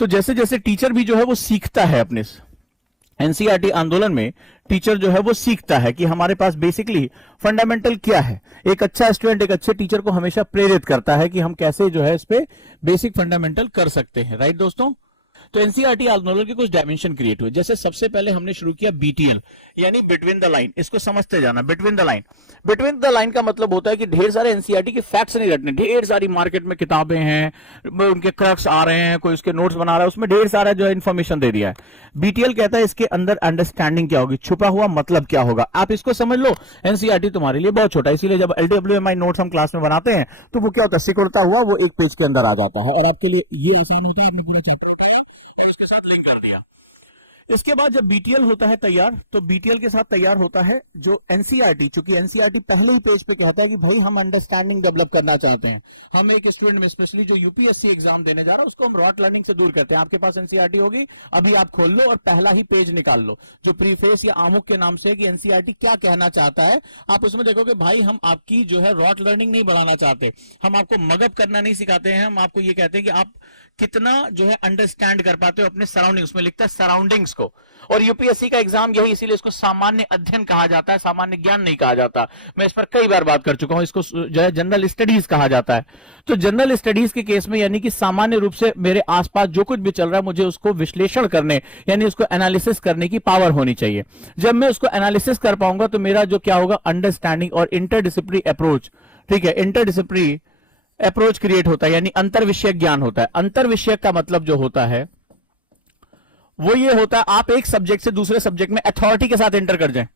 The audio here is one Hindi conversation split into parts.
तो जैसे जैसे टीचर भी जो है वो सीखता है अपने एनसीईआरटी आंदोलन में, टीचर जो है वो सीखता है कि हमारे पास बेसिकली फंडामेंटल क्या है। एक अच्छा स्टूडेंट एक अच्छे टीचर को हमेशा प्रेरित करता है कि हम कैसे जो है इस पे बेसिक फंडामेंटल कर सकते हैं। राइट दोस्तों, तो एनसीईआरटी आंदोलन के कुछ डायमेंशन क्रिएट हुए। जैसे सबसे पहले हमने शुरू किया बीटीएल, यानी बिटवीन द लाइन। इसको समझते जाना, between the line. Between the line का मतलब होता है कि ढेर सारे एनसीईआरटी के फैक्ट्स नहीं रटने। ढेर सारी मार्केट में किताबें हैं, उनके क्रक्स आ रहे हैं, कोई उसके नोट्स बना रहा है, उसमें ढेर सारा जो है इन्फॉर्मेशन दे दिया है। बीटीएल कहता है इसके अंदर अंडरस्टैंडिंग क्या होगी, छुपा हुआ मतलब क्या होगा। आप इसको समझ लो, एनसीईआरटी तुम्हारे लिए बहुत छोटा है। इसीलिए जब एलडब्ल्यूएमआई नोट्स हम क्लास में बनाते हैं तो वो क्या होता है, सिकुड़ता हुआ वो एक पेज के अंदर आ जाता है, और आपके लिए ये आसान होता है। आपने पूरा चैप्टर उठाया, इसके साथ लिंक कर दिया। इसके बाद जब बीटीएल होता है तैयार, तो बीटीएल के साथ तैयार होता है जो एनसीईआरटी। चूंकि एनसीईआरटी पहले ही पेज पे कहता है कि भाई हम अंडरस्टैंडिंग डेवलप करना चाहते हैं। हम एक स्टूडेंट में स्पेशली जो यूपीएससी एग्जाम देने जा रहा है उसको हम रॉट लर्निंग से दूर करते हैं। आपके पास एनसीईआरटी होगी, अभी आप खोल लो और पहला ही पेज निकाल लो जो प्रीफेस या आमुख के नाम से है कि एनसीईआरटी क्या कहना चाहता है। आप उसमें देखोगे भाई हम आपकी जो है रॉट लर्निंग नहीं बढ़ाना चाहते, हम आपको मगअप करना नहीं सिखाते हैं। हम आपको ये कहते हैं कि आप कितना जो है अंडरस्टैंड कर पाते हो अपने सराउंडिंग, उसमें लिखता है सराउंडिंग्स को। और यूपीएससी का एग्जाम यही, इसीलिए इसको सामान्य अध्ययन कहा जाता है, सामान्य ज्ञान नहीं कहा जाता। मैं इस पर कई बार बात कर चुका हूं। इसको जो है जनरल स्टडीज कहा जाता है। तो जनरल स्टडीज के केस में यानी कि सामान्य रूप से मेरे आसपास जो कुछ भी चल रहा है मुझे उसको विश्लेषण करने यानी उसको एनालिसिस करने की पावर होनी चाहिए। जब मैं उसको एनालिसिस कर पाऊंगा तो मेरा जो क्या होगा, अंडरस्टैंडिंग और इंटरडिसिप्लिनरी अप्रोच, ठीक है, इंटरडिसिप्लिनरी अप्रोच क्रिएट होता है, यानी अंतर विषय ज्ञान होता है। अंतर विषय का मतलब जो होता है वो ये होता है आप एक सब्जेक्ट से दूसरे सब्जेक्ट में अथॉरिटी के साथ इंटर कर जाएं,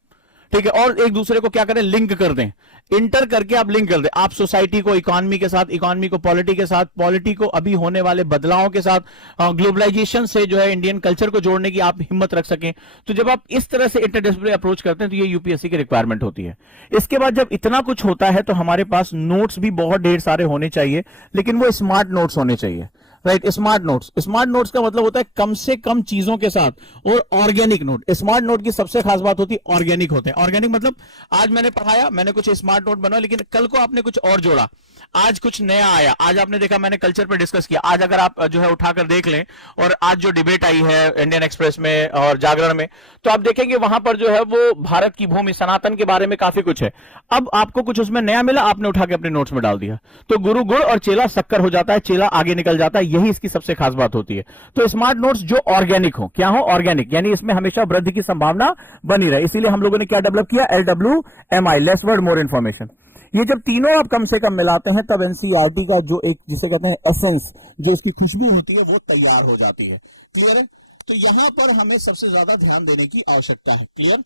ठीक है, और एक दूसरे को क्या करें, लिंक कर दें। इंटर करके आप लिंक कर दें, आप सोसाइटी को इकोनॉमी के साथ, इकोनॉमी को पॉलिटी के साथ, पॉलिटी को अभी होने वाले बदलावों के साथ, ग्लोबलाइजेशन से जो है इंडियन कल्चर को जोड़ने की आप हिम्मत रख सकें। तो जब आप इस तरह से इंटरडिसिप्लिनरी अप्रोच करते हैं तो ये यूपीएससी की रिक्वायरमेंट होती है। इसके बाद जब इतना कुछ होता है तो हमारे पास नोट्स भी बहुत ढेर सारे होने चाहिए, लेकिन वो स्मार्ट नोट्स होने चाहिए। Right, smart notes. Smart notes का मतलब होता है कम से कम चीजों के साथ, और ऑर्गेनिक नोट। स्मार्ट नोट की सबसे खास बात होती है ऑर्गेनिक होते हैं। ऑर्गेनिक मतलब आज मैंने पढ़ाया, मैंने कुछ स्मार्ट नोट बनाया, लेकिन कल को आपने कुछ और जोड़ा, आज कुछ नया आया। आज आपने देखा मैंने कल्चर पे डिस्कस किया। आज अगर आप जो है उठाकर देख लें, और आज जो डिबेट आई है इंडियन एक्सप्रेस में और जागरण में, तो आप देखेंगे वहां पर जो है वो भारत की भूमि, सनातन के बारे में काफी कुछ है। अब आपको कुछ उसमें नया मिला, आपने उठा के अपने नोट्स में डाल दिया, तो गुरु गुड़ और चेला शक्कर हो जाता है, चेला आगे निकल जाता है। यही इसकी सबसे खास बात होती है। तो स्मार्ट नोट्स जो ऑर्गेनिक हो, क्या हो, ऑर्गेनिक, यानी इसमें हमेशा वृद्धि की संभावना बनी रहे। इसीलिए हम लोगों ने क्या डेवलप किया, LWMI, less word more information. ये जब तीनों आप कम से कम मिलाते हैं तब एनसीईआरटी का जो एक जिसे कहते हैं एसेंस, जो उसकी खुशबू होती है वो तैयार हो जाती है। क्लियर है? तो यहां पर हमें सबसे ज्यादा ध्यान देने की आवश्यकता है। क्लियर?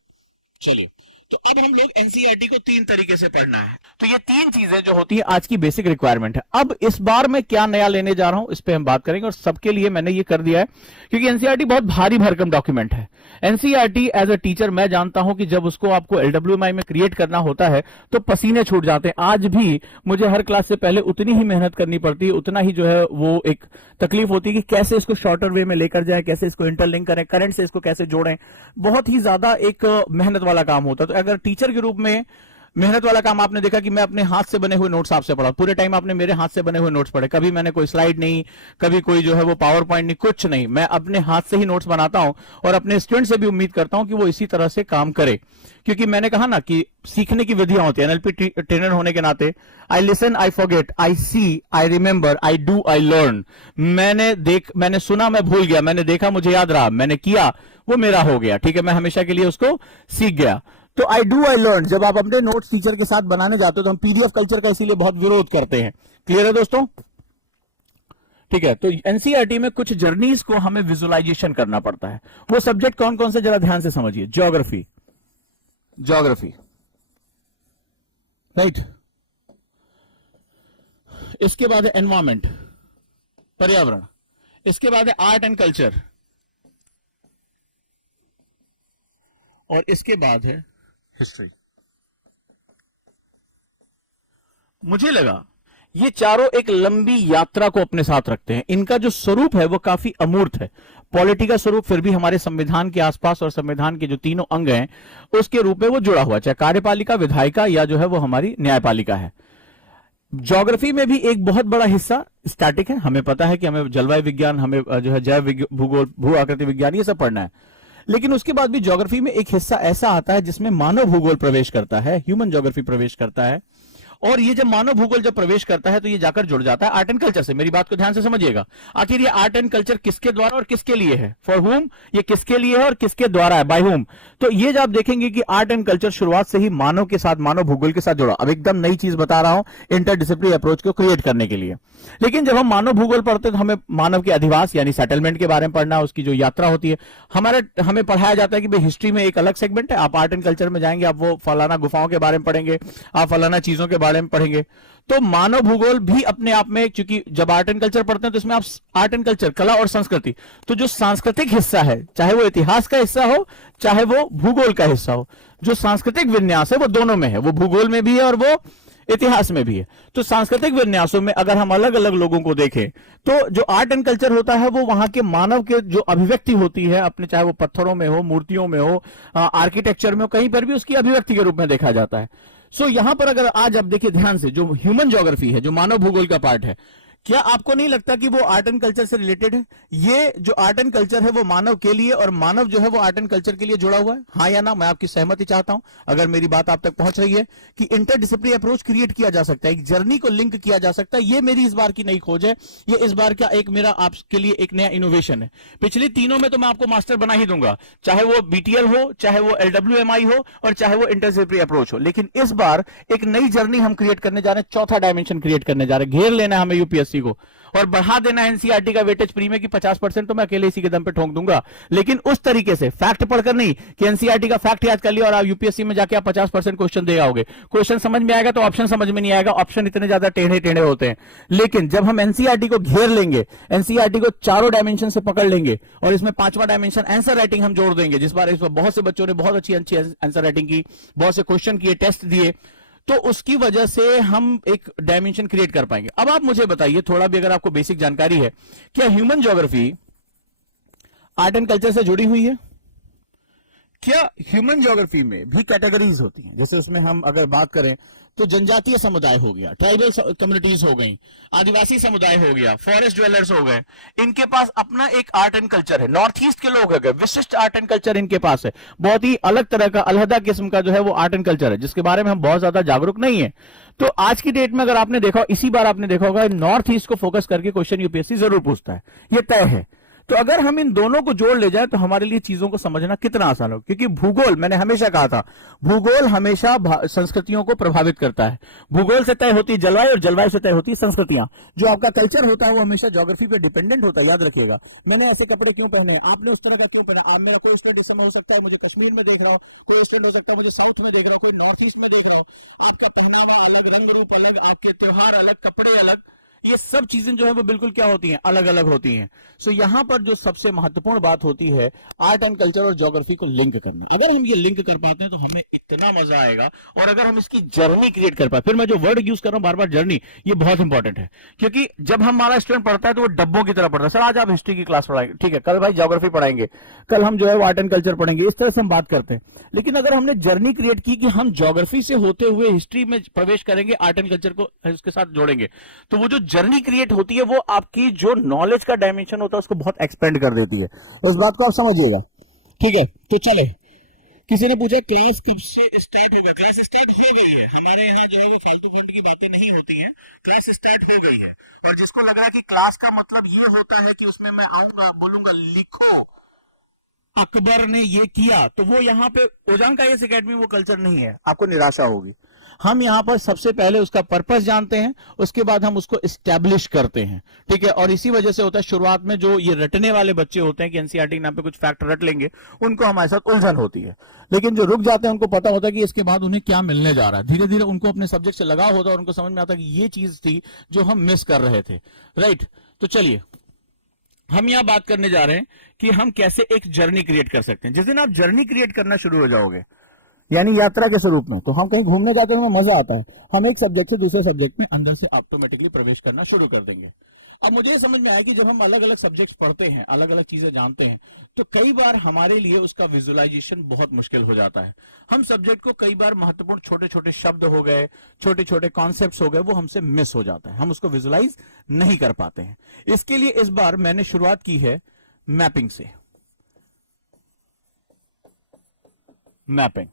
चलिए, तो अब हम लोग एनसीईआरटी को तीन तरीके से पढ़ना है। तो ये तीन चीजें जो होती है आज की बेसिक रिक्वायरमेंट है। अब इस बार मैं क्या नया लेने जा रहा हूं इस पे हम बात करेंगे, और सबके लिए मैंने ये कर दिया है क्योंकि एनसीईआरटी बहुत भारी भरकम डॉक्यूमेंट है। एनसीईआरटी एज अ टीचर मैं जानता हूं कि जब उसको आपको एलडब्ल्यूएमआई में क्रिएट करना होता है तो पसीने छूट जाते हैं। आज भी मुझे हर क्लास से पहले उतनी ही मेहनत करनी पड़ती है, उतना ही जो है वो एक तकलीफ होती है कि कैसे इसको शॉर्टर वे में लेकर जाए, कैसे इसको इंटरलिंक करें, करंट से इसको कैसे जोड़ें। बहुत ही ज्यादा एक मेहनत वाला काम होता है। तो अगर टीचर के रूप में मेहनत वाला काम आपने देखा कि मैं अपने हाथ से बने हुए नोट्स आपसे पढ़ा, पूरे टाइम आपने मेरे हाथ से बने हुए नोट्स पढ़े, कभी मैंने कोई स्लाइड नहीं, कभी कोई जो है वो पावर पॉइंट नहीं, कुछ नहीं, मैं अपने हाथ से ही नोट्स बनाता हूं और अपने स्टूडेंट से भी उम्मीद करता हूं कि वो इसी तरह से काम करे। क्योंकि मैंने कहा ना कि सीखने की विधियां होती है, एनएलपी ट्रेनर होने के नाते I listen, I forget, I see, I remember, I do, I learn. मैंने सुना, मैं भूल गया, मैंने देखा, मुझे याद रहा, मैंने किया, वो मेरा हो गया। ठीक है, मैं हमेशा के लिए उसको सीख गया। तो आई डू, आई लर्न, जब आप अपने नोट्स टीचर के साथ बनाने जाते हो तो हम पीडीएफ कल्चर का इसीलिए बहुत विरोध करते हैं। क्लियर है दोस्तों? ठीक है, तो एनसीईआरटी में कुछ जर्नीज को हमें विजुअलाइजेशन करना पड़ता है। वो सब्जेक्ट कौन कौन से जरा ध्यान से समझिए। ज्योग्राफी, राइट, इसके बाद है एनवायरमेंट, पर्यावरण, इसके बाद है आर्ट एंड कल्चर, और इसके बाद है हिस्ट्री। मुझे लगा ये चारों एक लंबी यात्रा को अपने साथ रखते हैं। इनका जो स्वरूप है वो काफी अमूर्त है। पॉलिटी का स्वरूप फिर भी हमारे संविधान के आसपास और संविधान के जो तीनों अंग हैं उसके रूप में वो जुड़ा हुआ, चाहे कार्यपालिका, विधायिका या जो है वो हमारी न्यायपालिका है। ज्योग्राफी में भी एक बहुत बड़ा हिस्सा स्टैटिक है, हमें पता है कि हमें जलवायु विज्ञान, हमें जो है जैव भूगोल, भू आकृति विज्ञान, ये सब पढ़ना है। लेकिन उसके बाद भी ज्योग्राफी में एक हिस्सा ऐसा आता है जिसमें मानव भूगोल प्रवेश करता है, ह्यूमन ज्योग्राफी प्रवेश करता है। और ये जब मानव भूगोल जब प्रवेश करता है तो ये जाकर जुड़ जाता है आर्ट एंड कल्चर से। मेरी बात को ध्यान से समझिएगा, आखिर ये आर्ट एंड कल्चर किसके द्वारा और किसके लिए है, फॉर हुम, ये किसके लिए है और किसके द्वारा है, बाय हुम। तो ये जब आप देखेंगे कि आर्ट एंड कल्चर शुरुआत से ही मानव के साथ, मानव भूगोल के साथ जुड़ा। अब एकदम नई चीज बता रहा हूं इंटरडिसिप्लिनरी अप्रोच को क्रिएट करने के लिए। लेकिन जब हम मानव भूगोल पढ़ते हैं तो हमें मानव के अधिवास यानी सेटलमेंट के बारे में पढ़ना, उसकी जो यात्रा होती है। हमें पढ़ाया जाता है कि भाई हिस्ट्री में एक अलग सेगमेंट है, आप आर्ट एंड कल्चर में जाएंगे, आप वो फलाना गुफाओं के बारे में पढ़ेंगे, आप फलाना चीजों के बारे में पढ़ेंगे। तो मानव भूगोल भी अपने आप में, क्योंकि जब आर्ट एंड कल्चर पढ़ते हैं तो इसमें आप आर्ट एंड कल्चर, कला और संस्कृति, तो जो सांस्कृतिक हिस्सा है, चाहे वो इतिहास का हिस्सा हो चाहे वो भूगोल का हिस्सा हो, जो सांस्कृतिक विन्यास है वो दोनों में है, वो भूगोल में भी है और वो इतिहास में भी है। तो सांस्कृतिक विन्यासों में अगर हम अलग अलग लोगों को देखें तो जो आर्ट एंड कल्चर होता है वो वहां के मानव के जो अभिव्यक्ति होती है अपने, चाहे वो पत्थरों में हो, मूर्तियों में हो, आर्किटेक्चर में हो, कहीं पर भी उसकी अभिव्यक्ति के रूप में देखा जाता है। सो यहां पर अगर आज आप देखिए ध्यान से, जो ह्यूमन ज्योग्राफी है, जो मानव भूगोल का पार्ट है, क्या आपको नहीं लगता कि वो आर्ट एंड कल्चर से रिलेटेड है? ये जो आर्ट एंड कल्चर है वो मानव के लिए और मानव जो है वो आर्ट एंड कल्चर के लिए जुड़ा हुआ है, हाँ या ना? मैं आपकी सहमति चाहता हूं अगर मेरी बात आप तक पहुंच रही है कि इंटरडिसिप्लिनरी अप्रोच क्रिएट किया जा सकता है, एक जर्नी को लिंक किया जा सकता है। ये मेरी इस बार की नई खोज है, ये इस बार का एक मेरा आपके लिए एक नया इनोवेशन है। पिछली तीनों में तो मैं आपको मास्टर बना ही दूंगा, चाहे वो बीटीएल हो, चाहे वो एलडब्ल्यूएमआई हो और चाहे वो इंटरडिसिप्लिनरी अप्रोच हो। लेकिन इस बार एक नई जर्नी हम क्रिएट करने जा रहे हैं, चौथा डायमेंशन क्रिएट करने जा रहे हैं। घेर लेना है हमें यूपीएससी को और बढ़ा देना एनसीईआरटी का वेटेज प्री में कि 50% तो मैं अकेले इसी के दम पे ठोक दूंगा। लेकिन उस तरीके से फैक्ट पढ़कर नहीं कि एनसीईआरटी का फैक्ट याद कर लिया और आप यूपीएससी में जाके आप 50% क्वेश्चन दे आओगे। क्वेश्चन समझ में आएगा तो ऑप्शन समझ में नहीं आएगा, ऑप्शन इतने ज्यादा टेढ़े टेढ़े होते हैं। लेकिन जब हम एनसीईआरटी को घेर लेंगे, एनसीईआरटी को चारों डायमेंशन से पकड़ लेंगे और इसमें पांचवा डायमेंशन आंसर राइटिंग हम जोड़ देंगे, जिस बार इस बार बहुत से बच्चों ने बहुत अच्छी आंसर राइटिंग की, बहुत से क्वेश्चन किए, टेस्ट दिए, तो उसकी वजह से हम एक डायमेंशन क्रिएट कर पाएंगे। अब आप मुझे बताइए, थोड़ा भी अगर आपको बेसिक जानकारी है, क्या human geography art and culture से जुड़ी हुई है? क्या ह्यूमन ज्योग्राफी में भी कैटेगरीज होती हैं? जैसे उसमें हम अगर बात करें तो जनजातीय समुदाय हो गया, ट्राइबल कम्युनिटीज हो गई, आदिवासी समुदाय हो गया, फॉरेस्ट ड्वेलर्स हो गए, इनके पास अपना एक आर्ट एंड कल्चर है। नॉर्थ ईस्ट के लोग हो गए, विशिष्ट आर्ट एंड कल्चर इनके पास है, बहुत ही अलग तरह का, अलहदा किस्म का जो है वो आर्ट एंड कल्चर है, जिसके बारे में हम बहुत ज्यादा जागरूक नहीं है। तो आज की डेट में अगर आपने देखा, इसी बार आपने देखा होगा, नॉर्थ ईस्ट को फोकस करके क्वेश्चन यूपीएससी जरूर पूछता है, ये तय है। तो अगर हम इन दोनों को जोड़ ले जाए तो हमारे लिए चीजों को समझना कितना आसान हो, क्योंकि भूगोल, मैंने हमेशा कहा था, भूगोल हमेशा संस्कृतियों को प्रभावित करता है। भूगोल से तय होती है जलवायु और जलवायु से तय होती है संस्कृतियां। जो आपका कल्चर होता है वो हमेशा ज्योग्राफी पे डिपेंडेंट होता है, याद रखिएगा। मैंने ऐसे कपड़े क्यों पहने, आपने उस तरह का क्यों पहना, आप, मेरा कोई स्टेट इस समय हो सकता है मुझे कश्मीर में देख रहा हो, कोई स्टेट हो सकता है मुझे साउथ में देख रहा हो, कोई नॉर्थ ईस्ट में देख रहा हो, आपका पहनावा अलग, रंग रूप अलग, आपके त्योहार अलग, कपड़े अलग, ये सब चीजें जो है वो बिल्कुल क्या होती हैं, अलग अलग होती हैं। सो यहां पर जो सबसे महत्वपूर्ण बात होती है, आर्ट एंड कल्चर और ज्योग्राफी को लिंक करना। अगर हम ये लिंक कर पाते हैं तो हमें इतना मजा आएगा। और अगर हम इसकी जर्नी क्रिएट कर पाए, फिर मैं जो वर्ड यूज कर रहा हूं बार बार, जर्नी, ये बहुत इंपॉर्टेंट है। क्योंकि जब हमारा स्टूडेंट पढ़ता है तो वो डब्बों की तरह पढ़ता है, सर आज आप हिस्ट्री की क्लास पढ़ाएंगे, ठीक है, कल भाई ज्योग्राफी पढ़ाएंगे, कल हम जो है वो आर्ट एंड कल्चर पढ़ेंगे, इस तरह से हम बात करते हैं। लेकिन अगर हमने जर्नी क्रिएट की कि हम ज्योग्राफी से होते हुए हिस्ट्री में प्रवेश करेंगे, आर्ट एंड कल्चर को उसके साथ जोड़ेंगे, तो वो जो जर्नी क्रिएट होती है वो आपकी जो नॉलेज का डायमेंशन होता है उसको बहुत एक्सपेंड कर देती है। उस बात को आप समझिएगा, ठीक है? तो चले, किसी ने पूछा क्लास कब से स्टार्ट होगा? क्लास स्टार्ट हो गई है हमारे यहाँ, जो है वो फालतू फंड की बातें नहीं होती हैं, क्लास स्टार्ट हो गई है। और जिसको लग रहा है कि क्लास का मतलब ये होता है कि उसमें मैं आऊंगा, बोलूंगा लिखो अकबर ने ये किया, तो वो यहाँ पे ओजांग का एकेडमी वो कल्चर नहीं है, आपको निराशा होगी। हम यहाँ पर सबसे पहले उसका पर्पस जानते हैं, उसके बाद हम उसको एस्टैब्लिश करते हैं, ठीक है? और इसी वजह से होता है शुरुआत में जो ये रटने वाले बच्चे होते हैं कि एनसीईआरटी के नाम पे कुछ फैक्ट रट लेंगे, उनको हमारे साथ उलझन होती है। लेकिन जो रुक जाते हैं उनको पता होता है कि इसके बाद उन्हें क्या मिलने जा रहा है, धीरे धीरे उनको अपने सब्जेक्ट से लगाव होता है और उनको समझ में आता है कि ये चीज थी जो हम मिस कर रहे थे, राइट? तो चलिए, हम यहां बात करने जा रहे हैं कि हम कैसे एक जर्नी क्रिएट कर सकते हैं। जिस दिन आप जर्नी क्रिएट करना शुरू हो जाओगे, यानी यात्रा के स्वरूप में, तो हम कहीं घूमने जाते हैं, हमें मजा आता है, हम एक सब्जेक्ट से दूसरे सब्जेक्ट में अंदर से ऑटोमेटिकली प्रवेश करना शुरू कर देंगे। अब मुझे ये समझ में आया कि जब हम अलग अलग सब्जेक्ट्स पढ़ते हैं, अलग अलग चीजें जानते हैं, तो कई बार हमारे लिए उसका विजुअलाइजेशन बहुत मुश्किल हो जाता है। हम सब्जेक्ट को कई बार महत्वपूर्ण छोटे छोटे शब्द हो गए, छोटे छोटे कॉन्सेप्ट्स हो गए, वो हमसे मिस हो जाता है, हम उसको विजुअलाइज नहीं कर पाते हैं। इसके लिए इस बार मैंने शुरुआत की है मैपिंग से। मैपिंग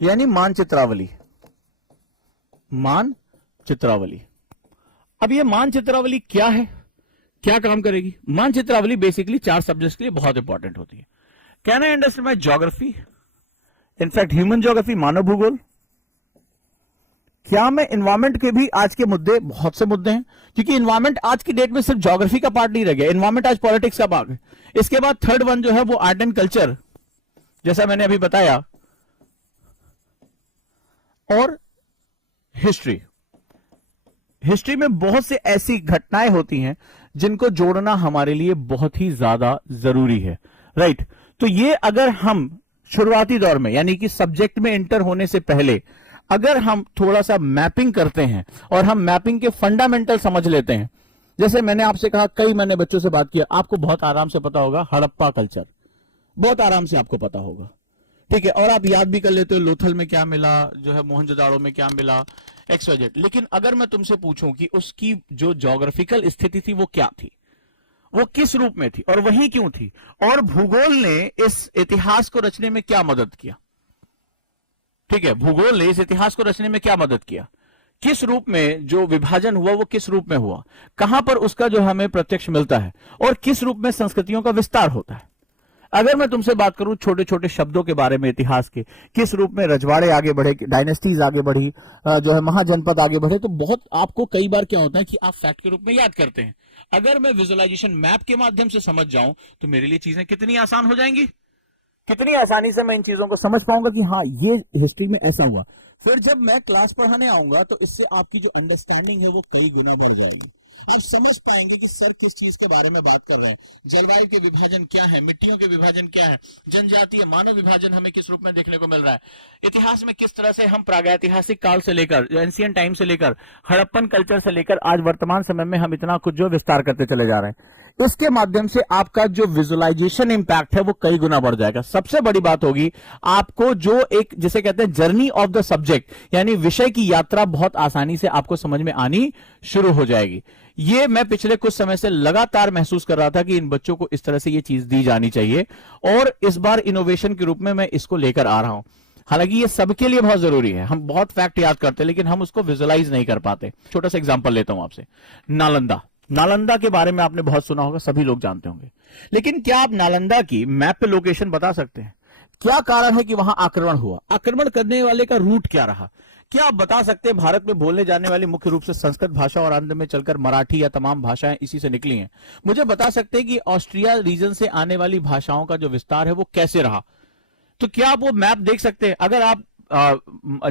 यानी मानचित्रावली। मानचित्रावली। अब ये मानचित्रावली क्या है, क्या काम करेगी? मानचित्रावली बेसिकली 4 सब्जेक्ट्स के लिए बहुत इंपॉर्टेंट होती है। Can I understand my geography, in fact human geography, मानव भूगोल। क्या मैं इन्वायरमेंट के भी आज के मुद्दे, बहुत से मुद्दे हैं, क्योंकि इन्वायरमेंट आज की डेट में सिर्फ ज्योग्राफी का पार्ट नहीं रह गया, इन्वायरमेंट आज पॉलिटिक्स का भाग है। इसके बाद थर्ड वन जो है वो आर्ट एंड कल्चर, जैसा मैंने अभी बताया, और हिस्ट्री। हिस्ट्री में बहुत से ऐसी घटनाएं होती हैं जिनको जोड़ना हमारे लिए बहुत ही ज्यादा जरूरी है, राइट। तो ये अगर हम शुरुआती दौर में, यानी कि सब्जेक्ट में एंटर होने से पहले अगर हम थोड़ा सा मैपिंग करते हैं और हम मैपिंग के फंडामेंटल समझ लेते हैं, जैसे मैंने आपसे कहा, कई मैंने बच्चों से बात किया, आपको बहुत आराम से पता होगा हड़प्पा कल्चर, बहुत आराम से आपको पता होगा, ठीक है, और आप याद भी कर लेते हो लोथल में क्या मिला, जो है मोहनजोदाड़ो में क्या मिला, XYZ। लेकिन अगर मैं तुमसे पूछूं कि उसकी जो ज्योग्राफिकल स्थिति थी वो क्या थी, वो किस रूप में थी और वही क्यों थी, और भूगोल ने इस इतिहास को रचने में क्या मदद किया, ठीक है, भूगोल ने इस इतिहास को रचने में क्या मदद किया, किस रूप में जो विभाजन हुआ वो किस रूप में हुआ, कहां पर उसका जो हमें प्रत्यक्ष मिलता है, और किस रूप में संस्कृतियों का विस्तार होता है। अगर मैं तुमसे बात करूं छोटे छोटे शब्दों के बारे में, इतिहास के, किस रूप में रजवाड़े आगे बढ़े, डायनेस्टीज आगे बढ़ी, जो है महाजनपद आगे बढ़े, तो बहुत आपको कई बार क्या होता है कि आप फैक्ट के रूप में याद करते हैं। अगर मैं विजुअलाइजेशन मैप के माध्यम से समझ जाऊं तो मेरे लिए चीजें कितनी आसान हो जाएंगी, कितनी आसानी से मैं इन चीजों को समझ पाऊंगा कि हाँ ये हिस्ट्री में ऐसा हुआ। फिर जब मैं क्लास पढ़ाने आऊंगा तो इससे आपकी जो अंडरस्टैंडिंग है वो कई गुना बढ़ जाएगी। आप समझ पाएंगे कि सर किस चीज के बारे में बात कर रहे हैं, जलवायु के विभाजन क्या है, मिट्टियों के विभाजन क्या है, जनजातीय मानव विभाजन हमें किस रूप में देखने को मिल रहा है, इतिहास में किस तरह से हम प्रागैतिहासिक काल से लेकर, एंशिएंट टाइम से लेकर, हड़प्पन कल्चर से लेकर आज वर्तमान समय में हम इतना कुछ जो विस्तार करते चले जा रहे हैं। इसके माध्यम से आपका जो विजुअलाइजेशन इंपैक्ट है वो कई गुना बढ़ जाएगा। सबसे बड़ी बात होगी, आपको जो एक जिसे कहते हैं जर्नी ऑफ द सब्जेक्ट, यानी विषय की यात्रा बहुत आसानी से आपको समझ में आनी शुरू हो जाएगी। ये मैं पिछले कुछ समय से लगातार महसूस कर रहा था कि इन बच्चों को इस तरह से ये चीज दी जानी चाहिए, और इस बार इनोवेशन के रूप में मैं इसको लेकर आ रहा हूं। हालांकि ये सबके लिए बहुत जरूरी है, हम बहुत फैक्ट याद करते हैं लेकिन हम उसको विजुअलाइज नहीं कर पाते। छोटा सा एग्जांपल लेता हूं आपसे, नालंदा। नालंदा के बारे में आपने बहुत सुना होगा, सभी लोग जानते होंगे, लेकिन क्या आप नालंदा की मैप पे लोकेशन बता सकते हैं? क्या कारण है कि वहां आक्रमण हुआ, आक्रमण करने वाले का रूट क्या रहा? क्या आप बता सकते हैं भारत में बोलने जाने वाली मुख्य रूप से संस्कृत भाषा और अंत में चलकर मराठी या तमाम भाषाएं इसी से निकली हैं? मुझे बता सकते हैं कि ऑस्ट्रिया रीजन से आने वाली भाषाओं का जो विस्तार है वो कैसे रहा? तो क्या आप वो मैप देख सकते हैं? अगर आप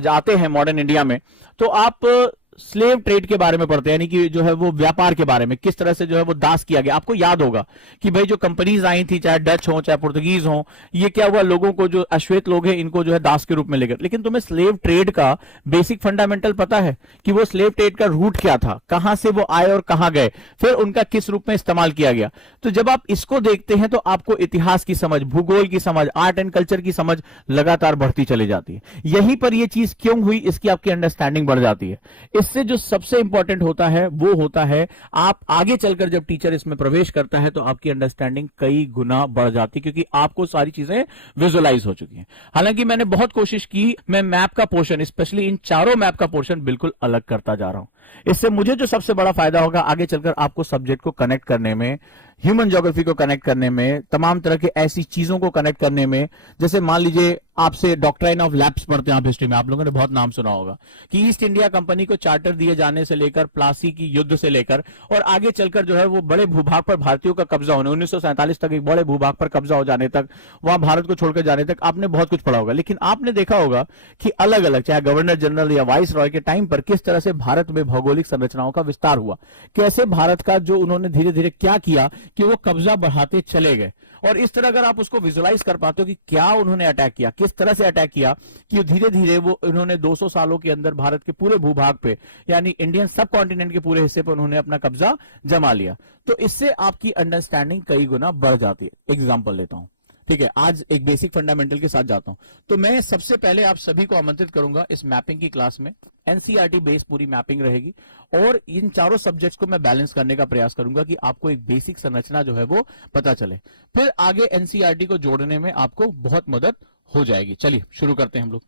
जाते हैं मॉडर्न इंडिया में तो आप स्लेव ट्रेड के बारे में पढ़ते हैं, यानी कि जो है वो व्यापार के बारे में, किस तरह से जो है वो दास किया गया। आपको याद होगा कि भाई जो कंपनीज आई थी, चाहे डच हो चाहे पुर्तगीज हो, ये क्या हुआ, लोगों को जो अश्वेत लोग हैं इनको जो है दास के रूप में लेकर। लेकिन तुम्हें स्लेव ट्रेड का बेसिक फंडामेंटल पता है कि वो स्लेव ट्रेड का रूट क्या था, कहां से वो आए और कहां गए, फिर उनका किस रूप में इस्तेमाल किया गया। तो जब आप इसको देखते हैं तो आपको इतिहास की समझ, भूगोल की समझ, आर्ट एंड कल्चर की समझ लगातार बढ़ती चली जाती है। यहीं पर यह चीज क्यों हुई, इसकी आपकी अंडरस्टैंडिंग बढ़ जाती है। इससे जो सबसे इंपॉर्टेंट होता है वो होता है, आप आगे चलकर जब टीचर इसमें प्रवेश करता है तो आपकी अंडरस्टैंडिंग कई गुना बढ़ जाती है, क्योंकि आपको सारी चीजें विजुअलाइज हो चुकी हैं। हालांकि मैंने बहुत कोशिश की, मैं मैप का पोर्शन, स्पेशली इन चारों मैप का पोर्शन बिल्कुल अलग करता जा रहा हूं। इससे मुझे जो सबसे बड़ा फायदा होगा आगे चलकर आपको सब्जेक्ट को कनेक्ट करने में, ह्यूमन ज्योग्राफी को कनेक्ट करने में, तमाम तरह के ऐसी चीजों को कनेक्ट करने में। जैसे मान लीजिए आपसे डॉक्ट्राइन ऑफ लैप्स पढ़ते हैं आप हिस्ट्री में, आप लोगों ने बहुत नाम सुना होगा कि ईस्ट इंडिया कंपनी को चार्टर दिए जाने से लेकर प्लासी की युद्ध से लेकर और आगे चलकर जो है वो बड़े भूभाग पर भारतीयों का कब्जा होने, 1947 तक एक बड़े भूभाग पर कब्जा हो जाने तक, वहां भारत को छोड़कर जाने तक आपने बहुत कुछ पढ़ा होगा। लेकिन आपने देखा होगा कि अलग अलग, चाहे गवर्नर जनरल या वाइस रॉय के टाइम पर किस तरह से भारत में भौगोलिक संरचनाओं का विस्तार हुआ, कैसे भारत का जो उन्होंने धीरे धीरे क्या किया कि वो कब्जा बढ़ाते चले गए। और इस तरह अगर आप उसको विजुलाइज कर पाते हो कि क्या उन्होंने अटैक किया, किस तरह से अटैक किया, कि धीरे धीरे वो उन्होंने 200 सालों के अंदर भारत के पूरे भूभाग पे यानी इंडियन सब कॉन्टिनेंट के पूरे हिस्से पे उन्होंने अपना कब्जा जमा लिया। तो इससे आपकी अंडरस्टैंडिंग कई गुना बढ़ जाती है। एग्जाम्पल लेता हूं, ठीक है, आज एक बेसिक फंडामेंटल के साथ जाता हूं। तो मैं सबसे पहले आप सभी को आमंत्रित करूंगा इस मैपिंग की क्लास में। एनसीईआरटी बेस्ड पूरी मैपिंग रहेगी और इन चारों सब्जेक्ट्स को मैं बैलेंस करने का प्रयास करूंगा कि आपको एक बेसिक संरचना जो है वो पता चले, फिर आगे एनसीईआरटी को जोड़ने में आपको बहुत मदद हो जाएगी। चलिए शुरू करते हैं हम लोग।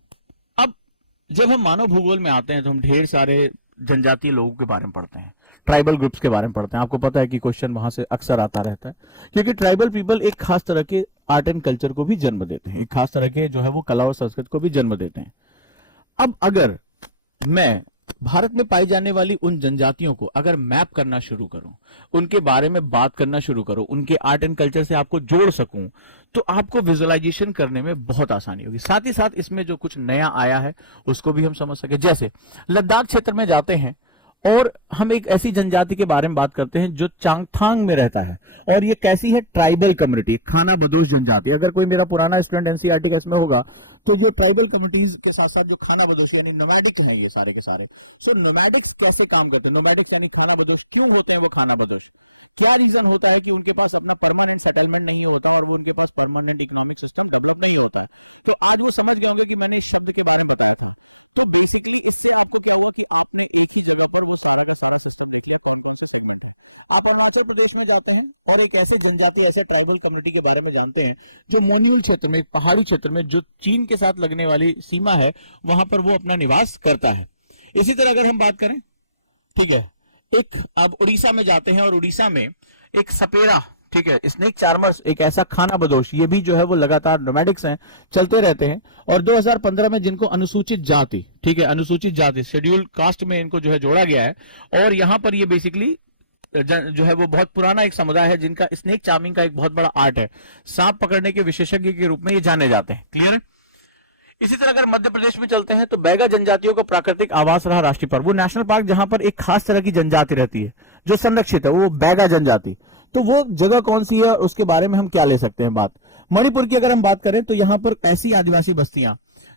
अब जब हम मानव भूगोल में आते हैं तो हम ढेर सारे जनजातीय लोगों के बारे में पढ़ते हैं, ट्राइबल ग्रुप्स के बारे में पढ़ते हैं। आपको पता है कि क्वेश्चन वहां से अक्सर आता रहता है, क्योंकि ट्राइबल पीपल एक खास तरह के आर्ट एंड कल्चर को भी जन्म देते हैं, एक खास तरह के जो है वो कला और संस्कृति को भी जन्म देते हैं। अब अगर मैं भारत में पाई जाने वाली उन जनजातियों को अगर मैप करना शुरू करूं, उनके बारे में बात करना शुरू करूं, उनके आर्ट एंड कल्चर से आपको जोड़ सकूं, तो आपको विजुअलाइजेशन करने में बहुत आसानी होगी। साथ ही साथ इसमें जो कुछ नया आया है उसको भी हम समझ सके। जैसे लद्दाख क्षेत्र में जाते हैं और हम एक ऐसी जनजाति के बारे में बात करते हैं जो चांगथांग में रहता है, और ये कैसी है, ट्राइबल कम्युनिटी, खाना बदोश जनजाति। अगर कोई मेरा पुराना स्टूडेंट एनसीईआरटी का इसमें होगा तो जो ट्राइबल कम्युनिटीज के साथ साथ जो खाना बदोश यानी नोमैडिक हैं ये सारे के सारे। सो नोमैडिक्स कैसे काम करते हैं, नोमैडिक्स यानी खाना बदोश क्यों होते हैं वो खाना बदोश, क्या रीजन होता है कि उनके पास अपना परमानेंट सेटलमेंट नहीं होता और वो उनके पास परमानेंट इकोनॉमिक सिस्टम डेवलप नहीं होता। तो आज वो समझ गए होंगे कि मैंने इस शब्द के बारे में बताया था। तो बेसिकली इससे आपको क्या हुआ कि आपने एक ही जगह पर वो सारा का सारा सिस्टम देख लिया, कौन कौन सा सेगमेंट है। आप अरुणाचल प्रदेश में जाते हैं और एक ऐसे जनजाति, ऐसे ट्राइबल कम्युनिटी के बारे में जानते हैं जो मोन्यूल क्षेत्र में, एक पहाड़ी क्षेत्र में जो चीन के साथ लगने वाली सीमा है, वहां पर वो अपना निवास करता है। इसी तरह अगर हम बात करें, ठीक है, एक अब उड़ीसा में जाते हैं और उड़ीसा में एक सपेरा, ठीक है, स्नेक चार्मर्स, एक ऐसा खाना बदोश, ये भी जो है वो लगातार नोमैडिक्स हैं, चलते रहते हैं। और 2015 में जिनको अनुसूचित जाति, ठीक है, अनुसूचित जाति शेड्यूल्ड कास्ट में इनको जो है जोड़ा गया है, और यहां पर ये बेसिकली जो है वो बहुत पुराना एक समुदाय है जिनका स्नेक चार्मिंग का एक बहुत बड़ा आर्ट है, सांप पकड़ने के विशेषज्ञ के रूप में ये जाने जाते हैं। क्लियर है। इसी तरह अगर मध्य प्रदेश में चलते हैं तो बैगा जनजातियों का प्राकृतिक आवास रहा राष्ट्रीय पार्क, वो नेशनल पार्क जहां पर एक खास तरह की जनजाति रहती है जो संरक्षित है, वो बैगा जनजाति। तो वो जगह कौन सी है और उसके बारे में हम क्या ले सकते हैं बात। मणिपुर की अगर हम बात करें तो यहाँ पर ऐसी आदिवासी बस्तियां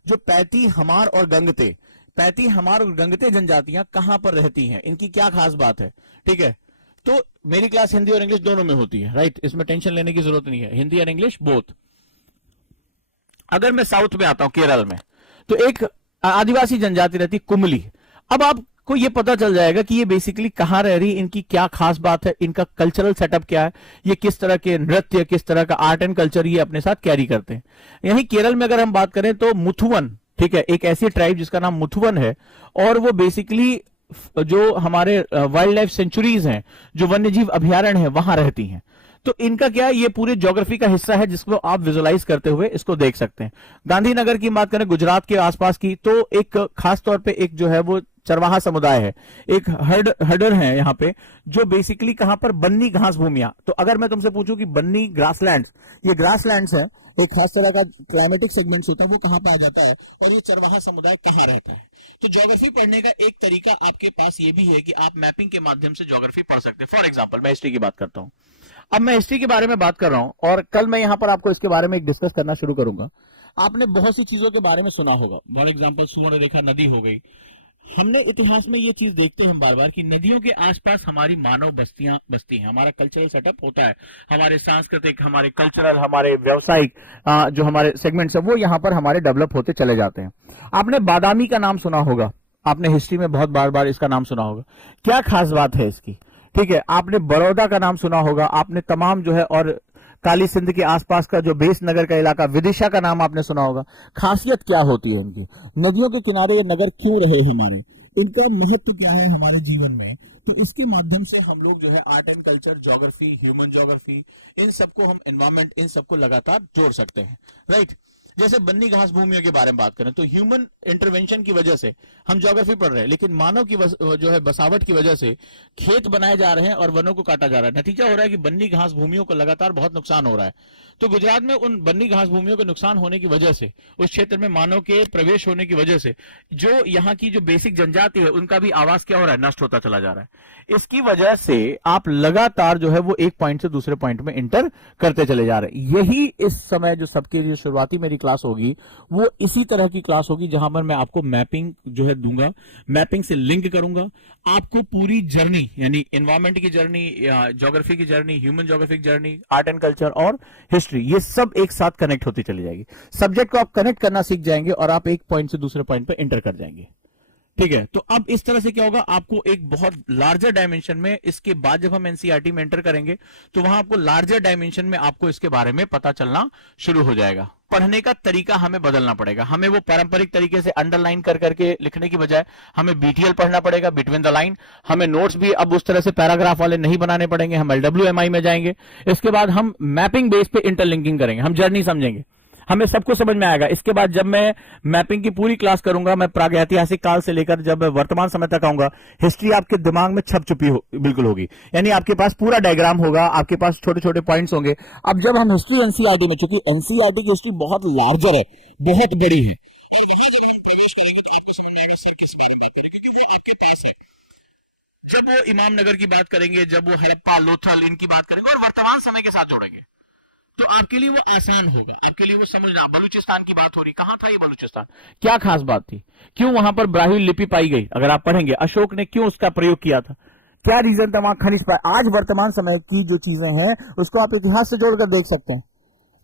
जो पैती, हमार और गंगते, पैती, हमार और गंगते जनजातियां कहां पर रहती हैं, इनकी क्या खास बात है, ठीक है। तो मेरी क्लास हिंदी और इंग्लिश दोनों में होती है, राइट, इसमें टेंशन लेने की जरूरत नहीं है, हिंदी और इंग्लिश बोथ। अगर मैं साउथ में आता हूं, केरल में, तो एक आदिवासी जनजाति रहती कुमली। अब आपको ये पता चल जाएगा कि ये बेसिकली कहां रह रही, इनकी क्या खास बात है, इनका कल्चरल सेटअप क्या है, ये किस तरह के नृत्य, किस तरह का आर्ट एंड कल्चर ये अपने साथ कैरी करते हैं। यहीं केरल में अगर हम बात करें तो मुथुवन, ठीक है, एक ऐसी ट्राइब जिसका नाम मुथुवन है, और वो बेसिकली जो हमारे वाइल्ड लाइफ सेंचुरीज हैं, जो वन्यजीव अभ्यारण्य है, वहां रहती हैं। तो इनका क्या, ये पूरे ज्योग्राफी का हिस्सा है जिसको आप विजुलाइज करते हुए इसको देख सकते हैं। गांधीनगर की बात करें, गुजरात के आसपास की, तो एक खास तौर पे एक जो है वो चरवाहा समुदाय है, एक हर्डर है यहाँ पे, जो बेसिकली कहां पर बन्नी घास भूमियां। तो अगर मैं तुमसे पूछूं कि बन्नी ग्रासलैंड्स, ये ग्रासलैंड्स है, एक खास तरह का क्लाइमेटिक सेगमेंट्स होता है, वो कहां पाया जाता है और ये चरवाहा समुदाय कहां रहता है। तो ज्योग्राफी पढ़ने का एक तरीका आपके पास ये भी है कि आप मैपिंग के माध्यम से ज्योग्राफी पढ़ सकते हैं। फॉर एग्जांपल मैं हिस्ट्री की बात करता हूं, अब मैं हिस्ट्री के बारे में बात कर रहा हूं और कल मैं यहां पर आपको इसके बारे में एक डिस्कस करना शुरू करूंगा। आपने बहुत सी चीजों के बारे में सुना होगा, फॉर एग्जांपल सुवर्ण रेखा नदी हो गई। हमने इतिहास में ये चीज देखते हैं हम बार बार कि नदियों के आसपास हमारी मानव बस्तियां बसती हैं, हमारा कल्चरल सेटअप होता है, हमारे सांस्कृतिक, हमारे कल्चरल, हमारे व्यावसायिक जो हमारे सेगमेंट्स है वो यहाँ पर हमारे डेवलप होते चले जाते हैं। आपने बादामी का नाम सुना होगा, आपने हिस्ट्री में बहुत बार बार इसका नाम सुना होगा, क्या खास बात है इसकी, ठीक है। आपने बड़ौदा का नाम सुना होगा, आपने तमाम जो है, और काली सिंध के आसपास का जो बेस नगर का इलाका विदिशा का नाम आपने सुना होगा। खासियत क्या होती है इनकी, नदियों के किनारे ये नगर क्यों रहे हमारे, इनका महत्व क्या है हमारे जीवन में। तो इसके माध्यम से हम लोग जो है art and culture, geography, human geography, इन सबको हम एनवायरमेंट, इन सबको लगातार जोड़ सकते हैं, राइट। जैसे बन्नी घास भूमियों के बारे में बात करें तो ह्यूमन इंटरवेंशन की वजह से हम ज्योग्राफी पढ़ रहे हैं, लेकिन मानव की जो है बसावट की वजह से खेत बनाए जा रहे हैं और वनों को काटा जा रहा है। नतीजा हो रहा है कि बन्नी घास भूमियों को लगातार बहुत नुकसान हो रहा है। तो गुजरात में उन बन्नी घास भूमियों के नुकसान होने की वजह से, उस क्षेत्र में मानव के प्रवेश होने की वजह से जो यहाँ की जो बेसिक जनजाति है उनका भी आवास क्या हो रहा है, नष्ट होता चला जा रहा है। इसकी वजह से आप लगातार जो है वो एक पॉइंट से दूसरे पॉइंट में इंटर करते चले जा रहे हैं। यही इस समय जो सबके जो शुरुआती मेरी क्लास होगी वो इसी तरह की क्लास होगी, जहां पर मैं आपको मैपिंग जो है दूंगा, मैपिंग से लिंक करूंगा, आपको पूरी जर्नी यानी एनवायरमेंट की जर्नी, ज्योग्राफी की journey, human geographic journey, art and culture और हिस्ट्री, ये सब एक साथ कनेक्ट होती चली जाएगी। सब्जेक्ट को आप कनेक्ट करना सीख जाएंगे और आप एक पॉइंट से दूसरे पॉइंट पे एंटर कर जाएंगे। ठीक है, तो अब इस तरह से क्या होगा, आपको एक बहुत लार्जर डायमेंशन में, इसके बाद जब हम एनसीईआरटी में एंटर करेंगे तो वहां आपको लार्जर डायमेंशन में आपको इसके बारे में पता चलना शुरू हो जाएगा। पढ़ने का तरीका हमें बदलना पड़ेगा। हमें वो पारंपरिक तरीके से अंडरलाइन कर करके लिखने की बजाय हमें बीटीएल पढ़ना पड़ेगा, बिटवीन द लाइन। हमें नोट्स भी अब उस तरह से पैराग्राफ वाले नहीं बनाने पड़ेंगे, हम LWMI में जाएंगे। इसके बाद हम मैपिंग बेस पे इंटरलिंकिंग करेंगे, हम जर्नी समझेंगे, हमें सब कुछ समझ में आएगा। इसके बाद जब मैं मैपिंग की पूरी क्लास करूंगा, मैं प्रागैतिहासिक काल से लेकर जब वर्तमान समय तक आऊंगा, हिस्ट्री आपके दिमाग में छप चुकी बिल्कुल होगी, यानी आपके पास पूरा डायग्राम होगा, आपके पास छोटे छोटे पॉइंट्स होंगे। अब जब हम हिस्ट्री एनसीईआरटी में, चूंकि एनसीईआरटी की हिस्ट्री बहुत लार्जर है, बहुत बड़ी है, जब वो इमाम नगर की बात करेंगे, जब वो हड़प्पा, लोथल इनकी बात करेंगे और वर्तमान समय के साथ जोड़ेंगे, तो आपके लिए वो आसान होगा, आपके लिए वो समझना। बलूचिस्तान की बात हो रही, कहां था ये बलूचिस्तान, क्या खास बात थी, क्यों वहां पर ब्राह्मी लिपि पाई गई, अगर आप पढ़ेंगे अशोक ने क्यों उसका प्रयोग किया था, क्या रीजन था वहां खनिज पाए। आज वर्तमान समय की जो चीजें हैं उसको आप इतिहास से जोड़कर देख सकते हैं।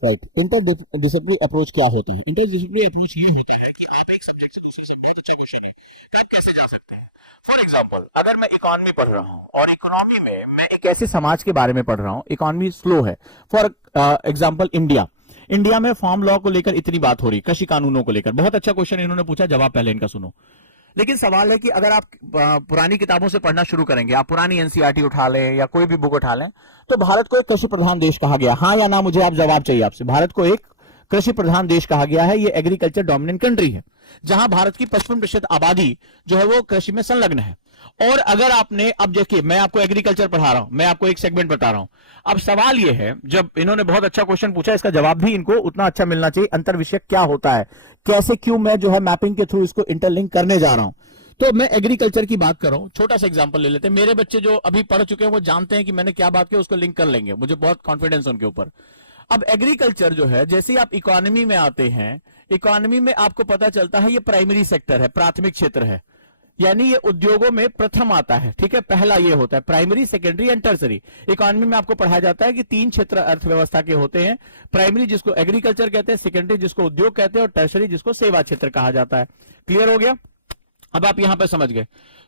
राइट, इंटरडिसिप्लिनरी अप्रोच क्या होती है? इंटरडिसिप्लिनरी अप्रोच ये होता है कि आप एक सब्जेक्ट से दूसरे सब्जेक्ट, अच्छा क्वेश्चन है, आप कैसे जा सकते हैं। फॉर एग्जांपल, अगर मैं इकोनॉमी पढ़ रहा हूं और इकोनॉमी में मैं एक ऐसे समाज के बारे में पढ़ रहा हूं, इकोनॉमी स्लो है, फॉर एग्जांपल इंडिया में फार्म लॉ को लेकर इतनी बात हो रही, कृषि कानूनों को लेकर, बहुत अच्छा क्वेश्चन इन्होंने पूछा, जवाब पहले इनका सुनो। लेकिन सवाल है कि अगर आप पुरानी किताबों से पढ़ना शुरू करेंगे, आप पुरानी एनसीईआरटी उठा लें या कोई भी बुक उठा लें, तो भारत को एक कृषि प्रधान देश कहा गया, हाँ या ना, मुझे आप जवाब चाहिए आपसे। भारत को एक कृषि प्रधान देश कहा गया है, ये एग्रीकल्चर डोमिनेंट कंट्री है, जहां भारत की 55% आबादी जो है वो कृषि में संलग्न है। और अगर आपने, अब देखिए मैं आपको एग्रीकल्चर पढ़ा रहा हूं, मैं आपको एक सेगमेंट बता रहा हूं। अब सवाल यह है, जब इन्होंने बहुत अच्छा क्वेश्चन पूछा, इसका जवाब भी इनको उतना अच्छा मिलना चाहिए, अंतर विषय क्या होता है, कैसे, क्यों मैं जो है मैपिंग के थ्रू इसको इंटरलिंक करने जा रहा हूं। तो मैं एग्रीकल्चर की बात कर रहा हूं, छोटा सा एग्जांपल ले लेते हैं। मेरे बच्चे जो अभी पढ़ चुके हैं वो जानते हैं कि मैंने क्या बात की, उसको लिंक कर लेंगे, मुझे बहुत कॉन्फिडेंस उनके ऊपर। अब एग्रीकल्चर जो है, जैसे आप इकोनॉमी में आते हैं, इकोनॉमी में आपको पता चलता है ये प्राइमरी सेक्टर है, प्राथमिक क्षेत्र है, यानी ये उद्योगों में प्रथम आता है। ठीक है, पहला ये होता है primary, secondary and tertiary. Economy में आपको पढ़ाया जाता है कि 3 क्षेत्र अर्थव्यवस्था के होते हैं, प्राइमरी जिसको एग्रीकल्चर कहते हैं, सेकेंडरी जिसको उद्योग कहते हैं और टर्सरी जिसको सेवा क्षेत्र कहा जाता है। क्लियर हो गया? अब आप यहां पर समझ गए।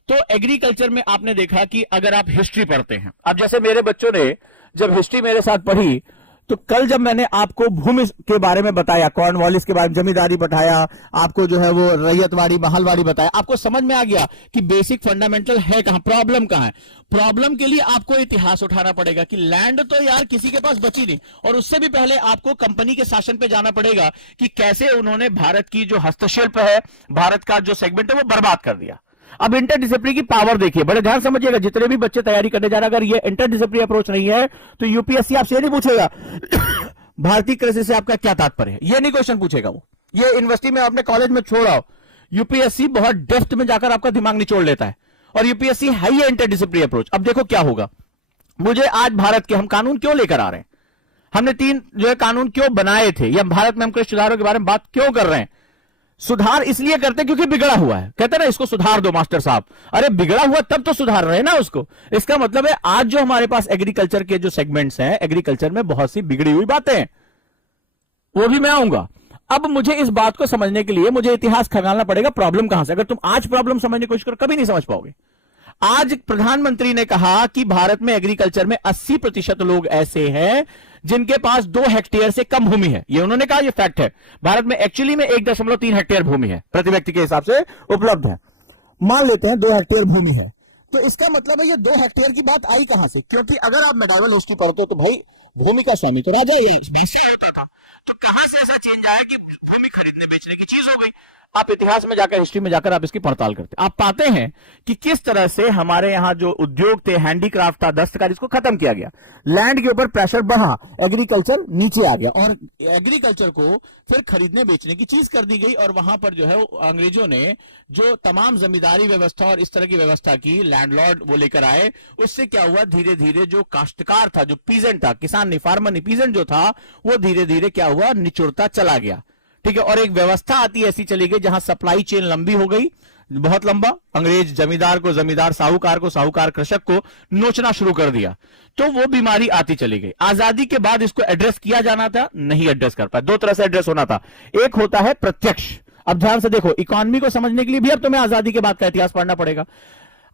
तो एग्रीकल्चर में आपने देखा कि अगर आप हिस्ट्री पढ़ते हैं, अब जैसे मेरे बच्चों ने जब हिस्ट्री मेरे साथ पढ़ी, तो कल जब मैंने आपको भूमि के बारे में बताया, कॉर्नवालिस के बारे में जमींदारी बताया, आपको जो है वो रैयतवाड़ी, महलवाड़ी बताया, आपको समझ में आ गया कि बेसिक फंडामेंटल है कहां, प्रॉब्लम कहां है। प्रॉब्लम के लिए आपको इतिहास उठाना पड़ेगा कि लैंड तो यार किसी के पास बची नहीं, और उससे भी पहले आपको कंपनी के शासन पे जाना पड़ेगा कि कैसे उन्होंने भारत की जो हस्तशिल्प है, भारत का जो सेगमेंट है वो बर्बाद कर दिया। अब इंटरडिसिप्लिनरी की पावर देखिए, बड़े ध्यान समझिएगा, जितने भी बच्चे तैयारी करने जा रहे हैं, अगर ये इंटरडिसिप्लिनरी अप्रोच नहीं है तो यूपीएससी आपसे ये नहीं पूछेगा भारतीय कृषि से आपका क्या तात्पर्य है, ये नहीं क्वेश्चन पूछेगा वो। ये यूनिवर्सिटी में अपने कॉलेज में छोड़ा, यूपीएससी बहुत डेप्थ में जाकर आपका दिमाग निचोड़ लेता है, और यूपीएससी है ये इंटरडिसिप्लिनरी अप्रोच। अब देखो क्या होगा, मुझे आज भारत के हम कानून क्यों लेकर आ रहे हैं, हमने 3 जो है कानून क्यों बनाए थे, या भारत में हम कृषि सुधारों के बारे में बात क्यों कर रहे हैं। सुधार इसलिए करते हैं क्योंकि बिगड़ा हुआ है, कहते हैं ना इसको सुधार दो मास्टर साहब, अरे बिगड़ा हुआ तब तो सुधार रहे हैं ना उसको। इसका मतलब है आज जो हमारे पास एग्रीकल्चर के जो सेगमेंट्स हैं, एग्रीकल्चर में बहुत सी बिगड़ी हुई बातें हैं, वो भी मैं आऊंगा। अब मुझे इस बात को समझने के लिए मुझे इतिहास खंगालना पड़ेगा, प्रॉब्लम कहां से। अगर तुम आज प्रॉब्लम समझने की कोशिश करो कभी नहीं समझ पाओगे। आज प्रधानमंत्री ने कहा कि भारत में एग्रीकल्चर में 80% लोग ऐसे हैं जिनके पास 2 हेक्टेयर से कम भूमि है, ये उन्होंने कहा, ये फैक्ट है। भारत में एक्चुअली में 1.3 हेक्टेयर भूमि है, प्रति व्यक्ति के हिसाब से उपलब्ध है। मान लेते हैं 2 हेक्टेयर भूमि है, तो इसका मतलब है ये 2 हेक्टेयर की बात आई कहां से, क्योंकि अगर आप मेडावल हिस्ट्री पढ़ते हो तो भाई भूमि का स्वामी तो राजा होता था, तो कहां से ऐसा चेंज आया कि भूमि खरीदने बेचने की चीज हो गई। आप इतिहास में जाकर, हिस्ट्री में जाकर आप इसकी पड़ताल करते, आप पाते हैं कि किस तरह से हमारे यहां जो उद्योग थे, हैंडीक्राफ्ट था, दस्तकारी, इसको खत्म किया गया। लैंड के ऊपर प्रेशर बढ़ा, एग्रीकल्चर नीचे आ गया और एग्रीकल्चर को फिर खरीदने बेचने की चीज कर दी गई। और वहां पर जो है अंग्रेजों ने जो तमाम जमींदारी व्यवस्था और इस तरह की व्यवस्था की, लैंडलॉर्ड वो लेकर आए। उससे क्या हुआ, धीरे धीरे जो काश्तकार था, जो पीजेंट था, किसान नहीं, फार्मर नहीं, पीजेंट जो था, वो धीरे धीरे क्या हुआ, निचुड़ता चला गया। ठीक है, और एक व्यवस्था आती ऐसी चली गई जहां सप्लाई चेन लंबी हो गई, बहुत लंबा। अंग्रेज जमींदार को जमींदार, साहूकार को साहूकार, कृषक को नोचना शुरू कर दिया। तो वो बीमारी आती चली गई। आजादी के बाद इसको एड्रेस किया जाना था, नहीं एड्रेस कर पाया। दो तरह से एड्रेस होना था, एक होता है प्रत्यक्ष। अब ध्यान से देखो, इकोनॉमी को समझने के लिए भी अब तुम्हें आजादी के बाद का इतिहास पढ़ना पड़ेगा।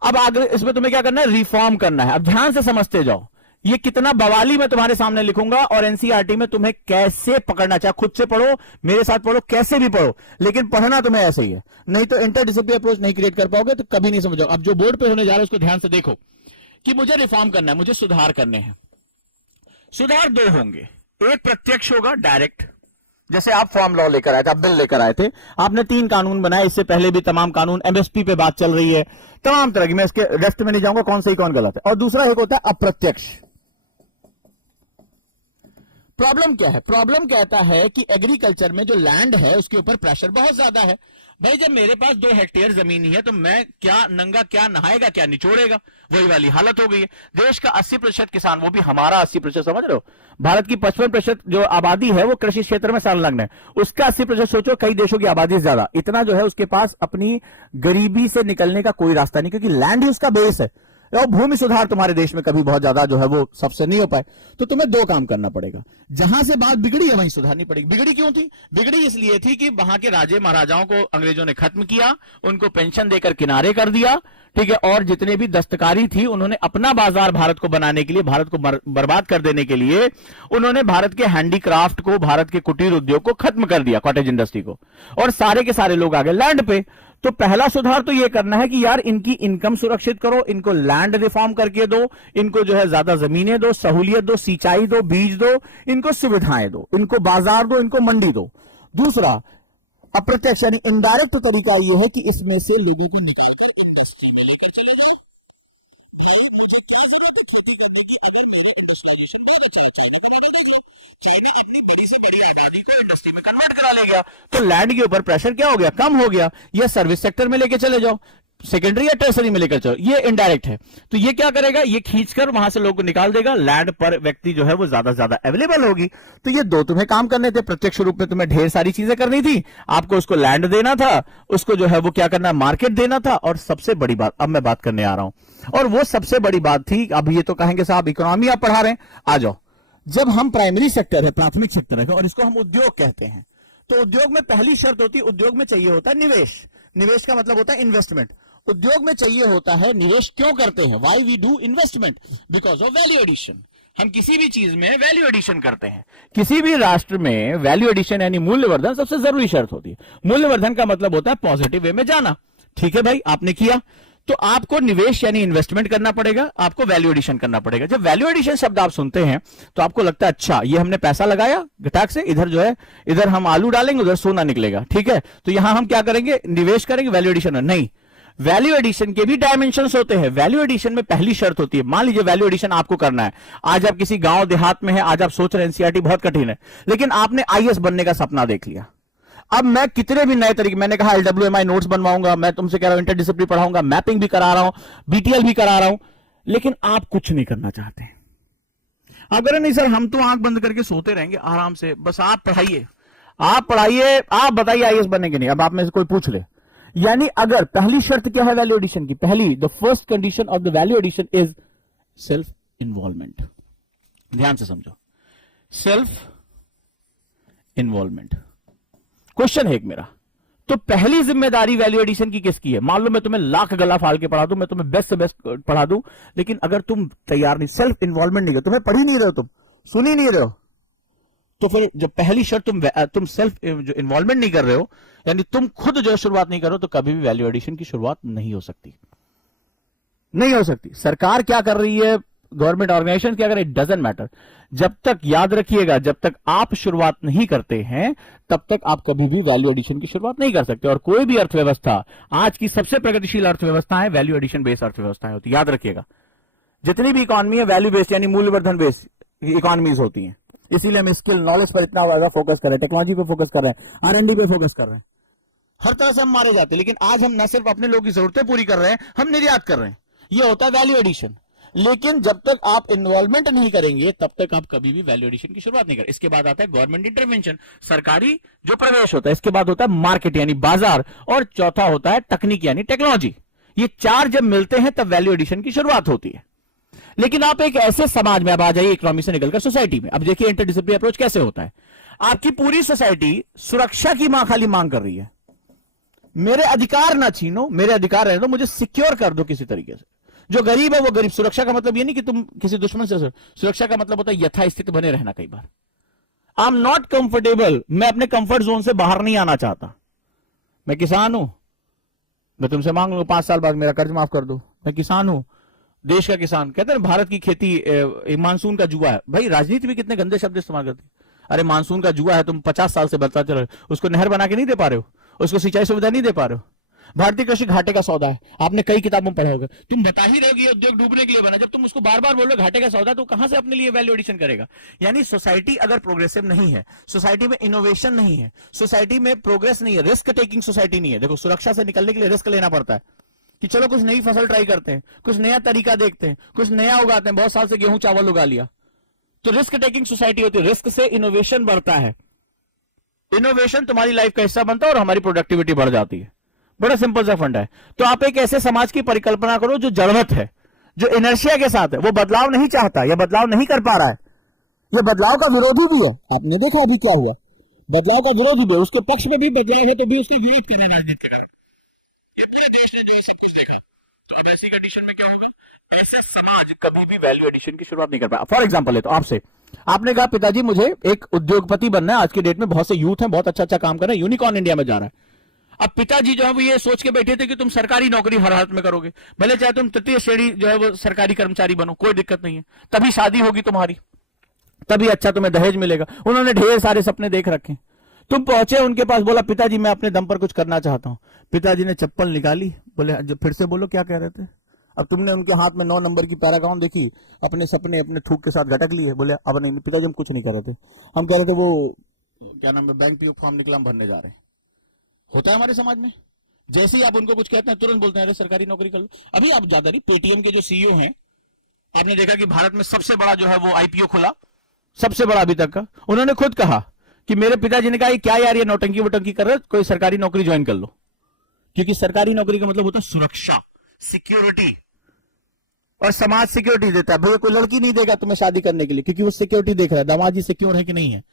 अब आगे इसमें तुम्हें क्या करना है, रिफॉर्म करना है। अब ध्यान से समझते जाओ, ये कितना बवाली मैं तुम्हारे सामने लिखूंगा और एनसीईआरटी में तुम्हें कैसे पकड़ना, चाहे खुद से पढ़ो, मेरे साथ पढ़ो, कैसे भी पढ़ो, लेकिन पढ़ना तुम्हें ऐसे ही है। नहीं तो इंटरडिसिप्लिनरी अप्रोच नहीं क्रिएट कर पाओगे तो कभी नहीं समझो। अब जो बोर्ड पे होने जा रहा है उसको ध्यान से देखो कि मुझे रिफॉर्म करना है, मुझे सुधार करने हैं। सुधार दो होंगे, एक प्रत्यक्ष होगा, डायरेक्ट, जैसे आप फॉर्म लॉ लेकर आए थे, आप बिल लेकर आए थे, आपने 3 कानून बनाए, इससे पहले भी तमाम कानून, एमएसपी पे बात चल रही है, तमाम तरह की, मैं इसके रेस्ट में नहीं जाऊंगा कौन सही कौन गलत है। और दूसरा एक होता है अप्रत्यक्ष। प्रॉब्लम क्या है, प्रॉब्लम कहता है कि एग्रीकल्चर में जो लैंड है उसके ऊपर प्रेशर बहुत ज्यादा है। भाई जब मेरे पास 2 हेक्टेयर जमीन ही है तो मैं क्या नंगा, क्या नहाएगा, क्या निचोड़ेगा, वही वाली हालत हो गई है। देश का 80% किसान, वो भी हमारा 80%, समझ रहे हो, भारत की 55% जो आबादी है वो कृषि क्षेत्र में संलग्न है, उसका 80% सोचो, कई देशों की आबादी से ज्यादा। इतना जो है उसके पास अपनी गरीबी से निकलने का कोई रास्ता नहीं, क्योंकि लैंड ही उसका बेस है। और भूमि सुधार तुम्हारे देश में कभी बहुत ज्यादा जो है वो सबसे नहीं हो पाए। तो तुम्हें 2 काम करना पड़ेगा, जहां से बात बिगड़ी है वहीं सुधारनी पड़ेगी। बिगड़ी क्यों थी, बिगड़ी इसलिए थी कि वहां के राजे महाराजाओं को अंग्रेजों ने खत्म किया, उनको पेंशन देकर किनारे कर दिया। ठीक है, और जितने भी दस्तकारी थी उन्होंने अपना बाजार भारत को बनाने के लिए, भारत को बर्बाद कर देने के लिए उन्होंने भारत के हैंडीक्राफ्ट को, भारत के कुटीर उद्योग को खत्म कर दिया, कॉटेज इंडस्ट्री को, और सारे के सारे लोग आ गए लैंड पे। तो पहला सुधार तो यह करना है कि यार इनकी इनकम सुरक्षित करो, इनको लैंड रिफॉर्म करके दो, इनको जो है ज्यादा जमीनें दो, सहूलियत दो, सिंचाई दो, बीज दो, इनको सुविधाएं दो, इनको बाजार दो, इनको मंडी दो। दूसरा अप्रत्यक्ष यानी इनडायरेक्ट तरीका यह है कि इसमें से लोगों को निकालकर इंडस्ट्री में लेकर चले जाओ। मुझे क्या जरूरत है खेती करने की, अगर मेरे इंडस्ट्रियलाइजेशन बहुत अच्छा, चाइना को मॉडल देख लो, चाइना अपनी बड़ी से बड़ी आबादी को इंडस्ट्री में कन्वर्ट करा ले गया, तो लैंड के ऊपर प्रेशर क्या हो गया, कम हो गया। या सर्विस सेक्टर में लेके चले जाओ, सेकेंडरी या टर्सरी में लेकर चलो, ये इनडायरेक्ट है। तो ये क्या करेगा, ये खींचकर वहां से लोगों को निकाल देगा, लैंड पर व्यक्ति जो है वो ज्यादा से ज्यादा अवेलेबल होगी। तो ये 2 तुम्हें काम करने थे, प्रत्यक्ष रूप में तुम्हें ढेर सारी चीजें करनी थी, आपको उसको लैंड देना था, उसको जो है वो क्या करना, मार्केट देना था, और सबसे बड़ी बात अब मैं बात करने आ रहा हूं, और वो सबसे बड़ी बात थी, अब ये तो कहेंगे साहब इकोनॉमी आप पढ़ा रहे हैं, आ जाओ। जब हम प्राइमरी सेक्टर है, प्राथमिक सेक्टर है, और इसको हम उद्योग कहते हैं, तो उद्योग में पहली शर्त होती है, उद्योग में चाहिए होता है निवेश। निवेश का मतलब होता है इन्वेस्टमेंट। उद्योग में चाहिए होता है निवेश, क्यों करते हैं, why we do investment, because of value addition. हम किसी भी चीज में वैल्यू एडिशन करते हैं, किसी भी राष्ट्र में वैल्यू एडिशन यानी मूल्यवर्धन सबसे जरूरी शर्त होती है। मूल्यवर्धन का मतलब होता है पॉजिटिव वे में जाना। ठीक है भाई, आपने किया तो आपको निवेश यानी इन्वेस्टमेंट करना पड़ेगा, आपको वैल्यू एडिशन करना पड़ेगा। जब वैल्यू एडिशन शब्द आप सुनते हैं तो आपको लगता है अच्छा ये हमने पैसा लगाया घटाक से, इधर जो है इधर हम आलू डालेंगे, उधर सोना निकलेगा। ठीक है, तो यहां हम क्या करेंगे, निवेश करेंगे, वैल्यू एडिशन नहीं। वैल्यू एडिशन के भी डायमेंशंस होते हैं। वैल्यू एडिशन में पहली शर्त होती है, मान लीजिए वैल्यू एडिशन आपको करना है, आज आप किसी गांव देहात में है, आज आप सोच रहे हैं एनसीईआरटी बहुत कठिन है, लेकिन आपने आईएएस बनने का सपना देख लिया। अब मैं कितने भी नए तरीके, मैंने कहा एलडब्ल्यूएमआई नोट्स बनवाऊंगा, मैं तुमसे कह रहा हूं इंटरडिसिप्लिनरी पढ़ाऊंगा, मैपिंग भी करा रहा हूं, बीटीएल भी करा रहा हूं, लेकिन आप कुछ नहीं करना चाहते। आप कह रहे नहीं सर हम तो आंख बंद करके सोते रहेंगे आराम से, बस आप पढ़ाइए, आप पढ़ाइए, आप बताइए आईएएस बनने के नहीं। अब आप में से कोई पूछ ले, यानी अगर पहली शर्त क्या है वैल्यू एडिशन की, पहली the first condition of the value addition is self involvement. ध्यान से समझो, सेल्फ इन्वॉल्वमेंट। क्वेश्चन है एक मेरा, तो पहली जिम्मेदारी वैल्यू एडिशन की किसकी है? मान लो मैं तुम्हें लाख गला फाल के पढ़ा दूं, मैं तुम्हें बेस्ट से बेस्ट पढ़ा दूं, लेकिन अगर तुम तैयार नहीं, सेल्फ इन्वॉल्वमेंट नहीं कर, तुम्हें पढ़ ही नहीं रहे हो, तुम सुन ही नहीं रहे हो, तो फिर जब पहली शर्त तुम सेल्फ जो इन्वॉल्वमेंट नहीं कर रहे हो, यानी तुम खुद जो शुरुआत नहीं करो, तो कभी भी वैल्यू एडिशन की शुरुआत नहीं हो सकती, नहीं हो सकती। सरकार क्या कर रही है, गवर्नमेंट ऑर्गेनाइजेशन की, अगर इट डजंट मैटर, जब तक, याद रखिएगा, जब तक आप शुरुआत नहीं करते हैं तब तक आप कभी भी वैल्यू एडिशन की शुरुआत नहीं कर सकते। और कोई भी अर्थव्यवस्था, आज की सबसे प्रगतिशील अर्थव्यवस्था है वैल्यू एडिशन बेस्ड अर्थव्यवस्थाएं होती है, याद रखिएगा। जितनी भी इकोनॉमी है वैल्यू बेस्ड यानी मूल्यवर्धन बेस्ड इकोनॉमीज होती हैं। इसीलिए हम स्किल नॉलेज पर इतना ज्यादा फोकस कर रहे हैं, टेक्नोलॉजी पे फोकस कर रहे हैं, R&D पे फोकस कर रहे हैं। हर तरह से हम मारे जाते हैं, लेकिन आज हम न सिर्फ अपने लोगों की जरूरतें पूरी कर रहे हैं, हम निर्यात कर रहे हैं। ये होता है वैल्यू एडिशन। लेकिन जब तक आप इन्वॉल्वमेंट नहीं करेंगे तब तक आप कभी भी वैल्यू एडिशन की शुरुआत नहीं करें। इसके बाद आता है गवर्नमेंट इंटरवेंशन, सरकारी जो प्रवेश होता है। इसके बाद होता है मार्केट यानी बाजार, और चौथा होता है तकनीक यानी टेक्नोलॉजी। ये चार जब मिलते हैं तब वैल्यू एडिशन की शुरुआत होती है। लेकिन आप एक ऐसे समाज में, अब आ जाइए इकोनॉमी से निकलकर सोसाइटी में। अब देखिए इंटरडिसिप्लिनरी अप्रोच कैसे होता है। आपकी पूरी सोसाइटी सुरक्षा की खाली मांग कर रही है, मेरे अधिकार ना छीनो, मेरे अधिकार रहने दो, मुझे सिक्योर कर दो किसी तरीके से। जो गरीब है वो गरीब, सुरक्षा का मतलब ये नहीं कि तुम किसी दुश्मन से, सुरक्षा का मतलब होता है यथास्थित बने रहना। कई बार आई एम नॉट कंफर्टेबल, मैं अपने कंफर्ट जोन से बाहर नहीं आना चाहता। मैं किसान हूं, मैं तुमसे मांग लूंगा 5 साल बाद मेरा कर्ज माफ कर दो। मैं किसान हूं, देश का किसान। कहते हैं भारत की खेती मानसून का जुआ है। भाई राजनीति में कितने गंदे शब्द इस्तेमाल करते हैं। अरे मानसून का जुआ है, तुम 50 साल से बढ़ता चल रहे हो, उसको नहर बना के नहीं दे पा रहे हो, उसको सिंचाई सुविधा नहीं दे पा रहे हो। भारतीय कृषि घाटे का सौदा है, आपने कई किताबों में पढ़ा होगा। तुम बता ही रहे हो कि ये उद्योग डूबने के लिए बना, जब तुम उसको बार बार बोलो घाटे का सौदा, तो कहां से अपने लिए वैल्यू एडिशन करेगा। यानी सोसाइटी अगर प्रोग्रेसिव नहीं है, सोसाइटी में इनोवेशन नहीं है, सोसाइटी में प्रोग्रेस नहीं है, रिस्क टेकिंग सोसाइटी नहीं है। देखो सुरक्षा से निकलने के लिए रिस्क लेना पड़ता है कि चलो कुछ नई फसल ट्राई करते हैं, कुछ नया तरीका देखते हैं, कुछ नया उगाते हैं। बहुत साल से गेहूं चावल उगा लिया, तो रिस्क टेकिंग सोसाइटी होती है। रिस्क से इनोवेशन बढ़ता है, इनोवेशन तुम्हारी लाइफ का हिस्सा बनता है और हमारी प्रोडक्टिविटी बढ़ जाती है। बड़ा सिंपल सा फंडा है। तो आप एक ऐसे समाज की परिकल्पना करो जो जड़वत है, जो इनर्शिया के साथ है, वो बदलाव नहीं चाहता या बदलाव नहीं कर पा रहा है, ये बदलाव का विरोधी भी है। आपने देखा अभी क्या हुआ, बदलाव का विरोधी भी है, उसके पक्ष में भी बदलाव है तो भी उसका विरोध करने राजनीति कर। ये पूरे देश ने जो सब कुछ देखा, तो अब ऐसी कंडीशन में क्या होगा, ऐसा समाज कभी भी वैल्यू एडिशन की शुरुआत नहीं कर पाया। फॉर एग्जांपल है तो आपसे, आपने कहा पिताजी मुझे एक उद्योगपति बनना है। आज के डेट में बहुत से यूथ हैं, बहुत अच्छा अच्छा काम कर रहे हैं, यूनिकॉर्न इंडिया में जा रहा है। अब पिताजी जो है वो ये सोच के बैठे थे कि तुम सरकारी नौकरी हर हालत में करोगे, भले चाहे तुम तृतीय श्रेणी जो है वो सरकारी कर्मचारी बनो, कोई दिक्कत नहीं है, तभी शादी होगी तुम्हारी, तभी अच्छा तुम्हें दहेज मिलेगा। उन्होंने ढेर सारे सपने देख रखे। तुम पहुंचे उनके पास, बोला पिताजी मैं अपने दम पर कुछ करना चाहता हूं। पिताजी ने चप्पल निकाली, बोले जब फिर से बोलो क्या कह रहे थे। अब तुमने उनके हाथ में 9 नंबर की पैराग्राफ देखी, अपने सपने अपने थूक के साथ घटक लिए। बोले अब नहीं पिताजी हम कुछ नहीं कर रहे थे, हम कह रहे थे वो क्या नाम है बैंक पीओ फॉर्म निकला, हम भरने जा रहे हैं। होता है हमारे समाज में, जैसे ही आप उनको कुछ कहते हैं तुरंत बोलते हैं अरे सरकारी नौकरी कर लो। अभी आप ज्यादा नहीं, पेटीएम के जो सीईओ हैं, आपने देखा कि भारत में सबसे बड़ा जो है वो आईपीओ खुला, सबसे बड़ा अभी तक का। उन्होंने खुद कहा कि मेरे पिताजी ने कहा क्या यार ये नौटंकी वोटंकी कर रहे, कोई सरकारी नौकरी ज्वाइन कर लो। क्योंकि सरकारी नौकरी का मतलब होता है सुरक्षा, सिक्योरिटी, और समाज सिक्योरिटी देता है। भैया कोई लड़की नहीं देगा तुम्हें शादी करने के लिए, क्योंकि वो सिक्योरिटी देख रहा है दामाद जी सिक्योर है कि नहीं है।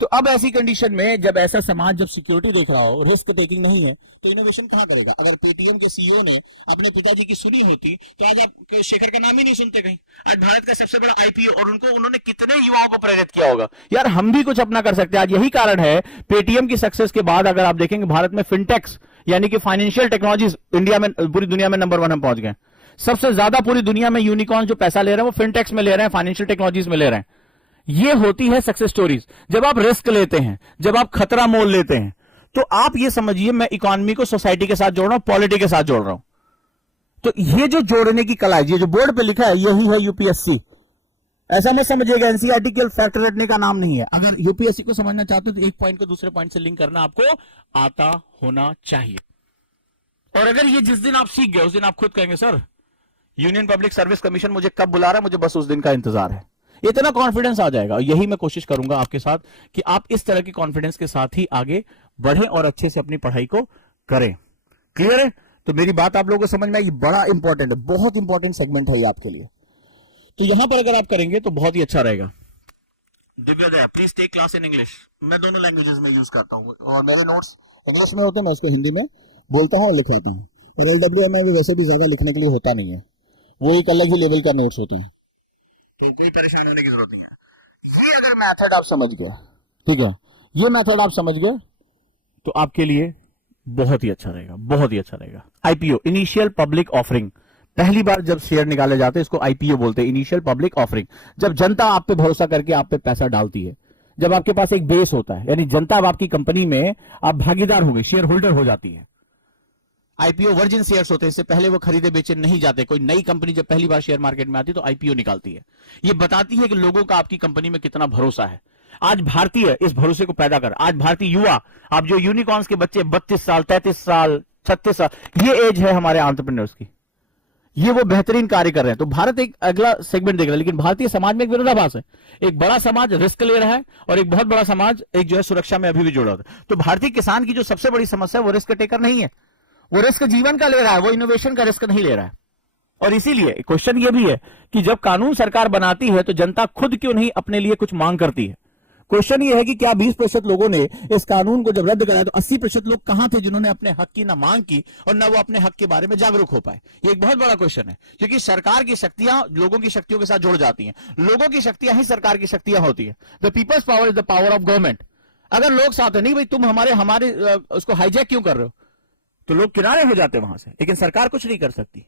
तो अब ऐसी कंडीशन में जब ऐसा समाज जब सिक्योरिटी देख रहा हो, रिस्क टेकिंग नहीं है, तो इनोवेशन कहां करेगा। अगर पेटीएम के सीईओ ने अपने पिताजी की सुनी होती तो आज आप शेखर का नाम ही नहीं सुनते कहीं। आज भारत का सबसे बड़ा आईपीओ, और उन्होंने कितने युवाओं को प्रेरित किया होगा। यार हम भी कुछ अपना कर सकते हैं। आज यही कारण है पेटीएम की सक्सेस के बाद अगर आप देखेंगे भारत में फिनटेक्स यानी कि फाइनेंशियल टेक्नोलॉजीज इंडिया में, पूरी दुनिया में नंबर 1 हम पहुंच गए। सबसे ज्यादा पूरी दुनिया में यूनिकॉर्न जो पैसा ले रहे हैं वो फिनटेक्स में ले रहे हैं, फाइनेंशियल टेक्नोलॉजीज में ले रहे हैं। ये होती है सक्सेस स्टोरीज। जब आप रिस्क लेते हैं, जब आप खतरा मोल लेते हैं, तो आप ये समझिए मैं इकोनॉमी को सोसाइटी के साथ जोड़ रहा हूं, पॉलिटी के साथ जोड़ रहा हूं। तो ये जो जोड़ने की कला है, ये जो बोर्ड पे लिखा है यही है यूपीएससी। ऐसा मत समझिएगा एनसीईआरटी केवल फैक्ट रटने का नाम नहीं है। अगर यूपीएससी को समझना चाहते हो तो एक पॉइंट को दूसरे पॉइंट से लिंक करना आपको आता होना चाहिए। और अगर ये जिस दिन आप सीख गए उस दिन आप खुद कहेंगे sir union public service commission मुझे कब बुला रहा है, मुझे बस उस दिन का इंतजार है। इतना कॉन्फिडेंस आ जाएगा। यही मैं कोशिश करूंगा आपके साथ कि आप इस तरह के कॉन्फिडेंस के साथ ही आगे बढ़ें और अच्छे से अपनी पढ़ाई को करें। क्लियर है? तो मेरी बात आप लोगों को समझ में आई? बड़ा इंपॉर्टेंट है, बहुत इंपॉर्टेंट सेगमेंट है ये आपके लिए। तो यहां पर अगर आप करेंगे तो बहुत ही अच्छा रहेगा। Divyoday please take class in English. मैं दोनों लैंग्वेजेस में यूज करता हूं और मेरे नोट्स इंग्लिश में होते हैं, मैं उसको हिंदी में बोलता हूं और लिखवाता हूं। और एलडब्ल्यूएम में वैसे भी ज्यादा लिखने के लिए होता नहीं है, वो एक अलग ही लेवल का नोट्स होती है, तो कोई परेशान होने की जरूरत नहीं है। ये अगर मेथड आप समझ गए, ठीक है, ये मेथड आप समझ गए तो आपके लिए बहुत ही अच्छा रहेगा, बहुत ही अच्छा रहेगा। आईपीओ इनिशियल पब्लिक ऑफरिंग पहली बार जब शेयर निकाले जाते हैं इसको आईपीओ बोलते हैं, इनिशियल पब्लिक ऑफरिंग। जब जनता आप पे भरोसा करके आप पे पैसा डालती है, जब आपके पास एक बेस होता है, यानी जनता अब आपकी कंपनी में आप भागीदार हो गए, शेयर होल्डर हो जाती है। आईपीओ वर्जिन शेयर्स होते हैं, इससे पहले वो खरीदे बेचे नहीं जाते। कोई नई कंपनी जब पहली बार शेयर मार्केट में आती है तो आईपीओ निकालती है। ये बताती है कि लोगों का आपकी कंपनी में कितना भरोसा है। आज भारतीय इस भरोसे को पैदा कर, आज भारतीय युवा, आप जो यूनिकॉर्न्स के बच्चे 32 साल 33 साल 36 साल, ये एज है हमारे एंटरप्रेन्योर्स की, ये वो बेहतरीन कार्य कर रहे हैं। तो भारत एक अगला सेगमेंट देख रहा है, लेकिन भारतीय समाज में एक विरोधाभास है। एक बड़ा समाज रिस्क ले रहा है और एक बहुत बड़ा समाज एक जो है सुरक्षा में अभी भी जुड़ा होता है। तो भारतीय किसान की जो सबसे बड़ी समस्या है वो रिस्क टेकर नहीं है, वो रिस्क जीवन का ले रहा है, वो इनोवेशन का रिस्क नहीं ले रहा है। और इसीलिए क्वेश्चन ये भी है कि जब कानून सरकार बनाती है तो जनता खुद क्यों नहीं अपने लिए कुछ मांग करती है। क्वेश्चन ये है कि क्या 20% लोगों ने इस कानून को जब रद्द कराया तो 80% लोग कहां थे जिन्होंने अपने हक की ना मांग की और ना वो अपने हक के बारे में जागरूक हो पाए। ये एक बहुत बड़ा क्वेश्चन है, क्योंकि सरकार की शक्तियां लोगों की शक्तियों के साथ जुड़ जाती हैं। लोगों की शक्तियां ही सरकार की शक्तियां होती है। The peoples power is the power of government. अगर लोग साथ है, नहीं भाई तुम हमारे उसको हाईजैक क्यों कर रहे हो, तो लोग किनारे हो जाते हैं वहां से, लेकिन सरकार कुछ नहीं कर सकती।